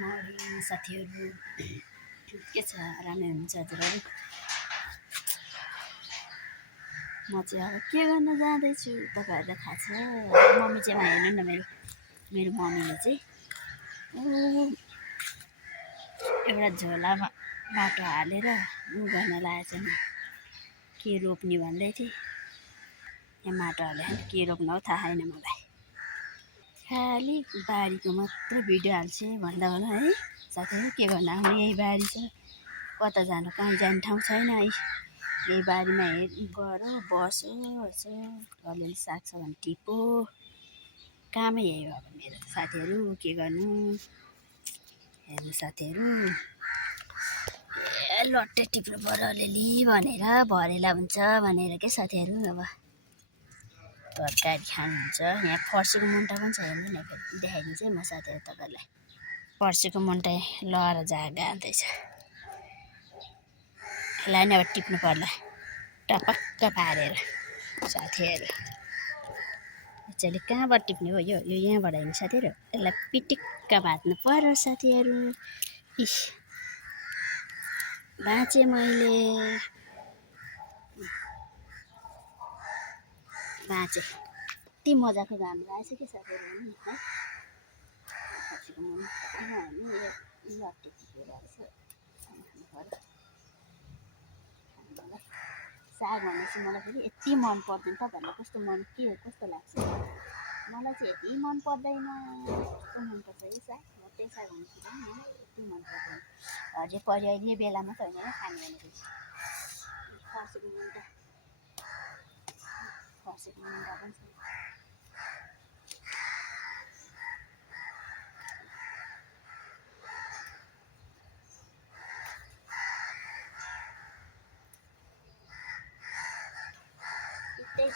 Morning साथीहरू के छ आरामै हुनुहुन्छ हजुरहरू। म चाहिँ अब के गर्न जाँदैछु तपाईँहरूलाई थाहा छ। मम्मी चाहिँ हेर्नु न मेरो मम्मीले चाहिँ एउटा झोलामा माटो हालेर गर्न लागेको छ नि। के रोप्ने भन्दै थिएँ, यहाँ माटो हालेर के रोप्न हो थाहा छैन मलाई। खालि बारीको मात्र भिडियो हाल्छु भन्दा होला है साथीहरू। के गर्नु आफ्नो यही बारी छ, कता जानु, कहीँ जाने ठाउँ छैन है। यही बारीमा गर बसो यसो अलिअलि साग छ भने टिपो, कामै यही हो अब मेरो साथीहरू। के गर्नु हेर्नु साथीहरू, लट्टे टिप्नु पर्यो अलिअलि भनेर, भरेला हुन्छ भनेर के साथीहरू। अब तरकारी खानुहुन्छ। यहाँ फर्सीको मुन्टा पनि छ, हेर्नु न देखाइदिन्छु है म साथीहरू तपाईँहरूलाई। फर्सीको मुन्टा लहर जाँदैछ, यसलाई नै अब टिप्नु पर्ला टपक्क पारेर साथीहरू। यसले कहाँबाट टिप्ने हो, यो यहाँबाट होइन साथीहरू। यसलाई पिटिक्क भाँच्नु पर्यो साथीहरू। इस बाँचेँ मैले, बाँचेँ। यति मजाको घाम लागेछ कि साथीहरू है। फर्सीको मुन्टा लट्टे टिपेर साग भनेपछि मलाई फेरि यति मन पर्दैन। तपाईँहरूलाई कस्तो कस्तो लाग्छ, मलाई चाहिँ यति मन पर्दैन। कस्तो मनपर्छ यो साग, मोटे साग भनेपछि पनि मलाई यति मन पर्दैन। हरियो परियो अहिले बेलामा त होइन खाने भनेको। फर्सीको मुन्टा पनि छ।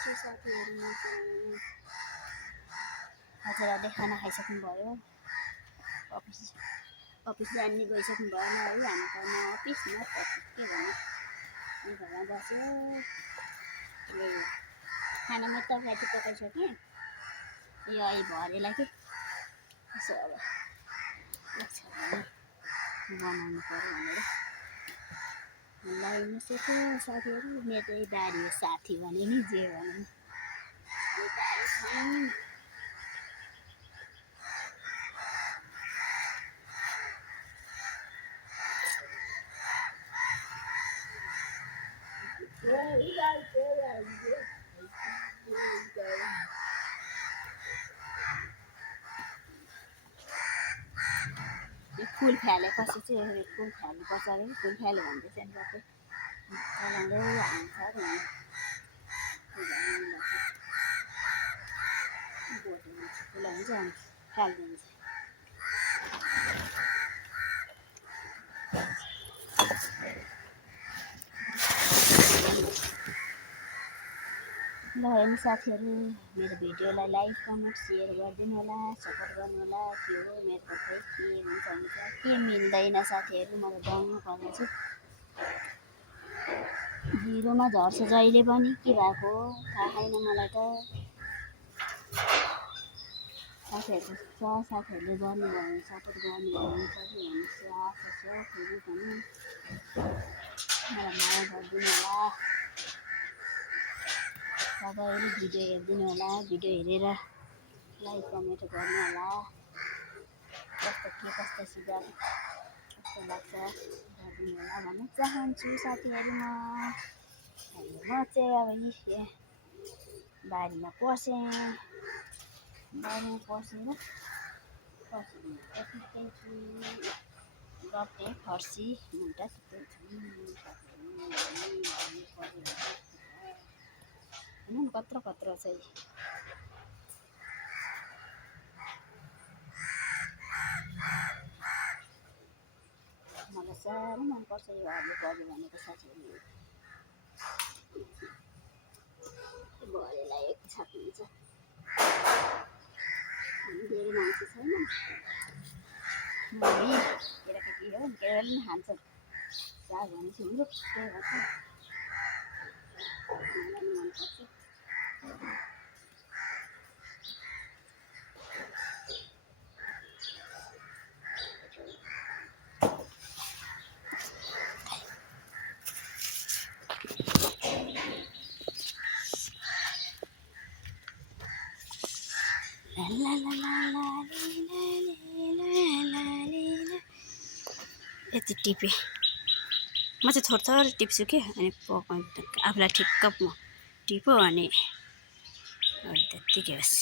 छु साथीहरू। हजुरहरूले खाना खाइसक्नुभयो, अफिस जाने गइसक्नु भएन है। हामी त न अफिस न के भन्नु, घरमा बस्यो। खानामा तरकारी पकाइसकेँ, यो अहिले भरेला कि यसो अब बनाउनु पर्यो भनेर लाइनु सोच्यो साथीहरू। मेरो त यही बारी हो साथी भने नि जे भने नि। फुल फ्यालेपछि चाहिँ फुल फ्याल्नुपर्छ अरे। फुल फ्याल्यो भने चाहिँ सबै चलाउँदै हाल्छ नि। फुल हुन्छ अनि फ्यालिदिन्छ। ल हेर्नु साथीहरू, मेरो भिडियोलाई लाइक कमेन्ट सेयर गरिदिनु होला, सपोर्ट गर्नु होला। के हो मेरो खोइ के हुन्छ के मिल्दैन साथीहरू। म त गाउनु पर्दैछ, जिरोमा झर्छ जहिले पनि। के भएको हो थाहा छैन मलाई त। साथीहरूले गर्नुभयो भने सपोर्ट गर्नुभयो भने पनि हुन्छ आशा छ। फेरि पनि मलाई माया गरिदिनु होला। सबैले भिडियो हेरिदिनु होला, भिडियो हेरेर लाइक कमेन्ट गर्नु होला। कस्तो सुधार कस्तो लाग्छ गरिदिनु होला भन्न चाहन्छु साथीहरू। म चाहिँ अब यहाँ बारीमा पसेँ, बारीमा पसेर टिप्दैछु। लट्टे फर्सी मुन्टा टिप्दैछु। कत्रो छ। मलाई साह्रै मनपर्छ यो हरियो परियो भनेको साथीहरू। भरेलाई एक छाक हुन्छ, धेरै मान्छे छैन। केटाकेटी हो, केटाले पनि खान्छ साग भनेपछि हुन्छ। त्यही भन्छ मलाई पनि मनपर्छ। यति टिपेँ म चाहिँ थोर टिप्छु के अनि पकाउनु आफूलाई ठिक्क टिप्यो अनि त्यत्तिकै होस्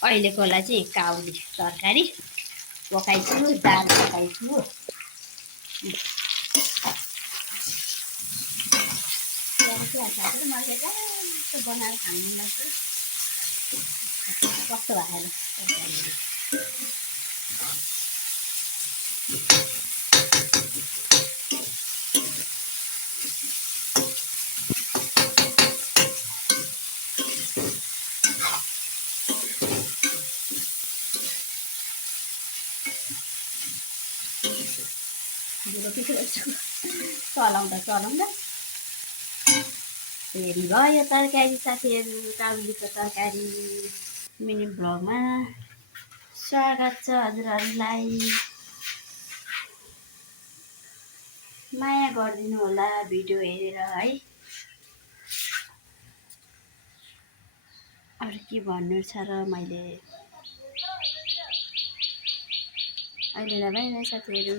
अहिलेकोलाई चाहिँ काउली तरकारी पकाइछु दाल पकाइछु बनाएर खानुलाई चाहिँ कस्तो भएर तरकारी चलाउँदा फेरि भयो तरकारी साथीहरू काउलीको तरकारी मिनी भ्लगमा स्वागत छ हजुरहरूलाई माया गरिदिनु होला भिडियो हेरेर है अरू के भन्नु छ र मैले अहिले ल बाई बाई साथीहरू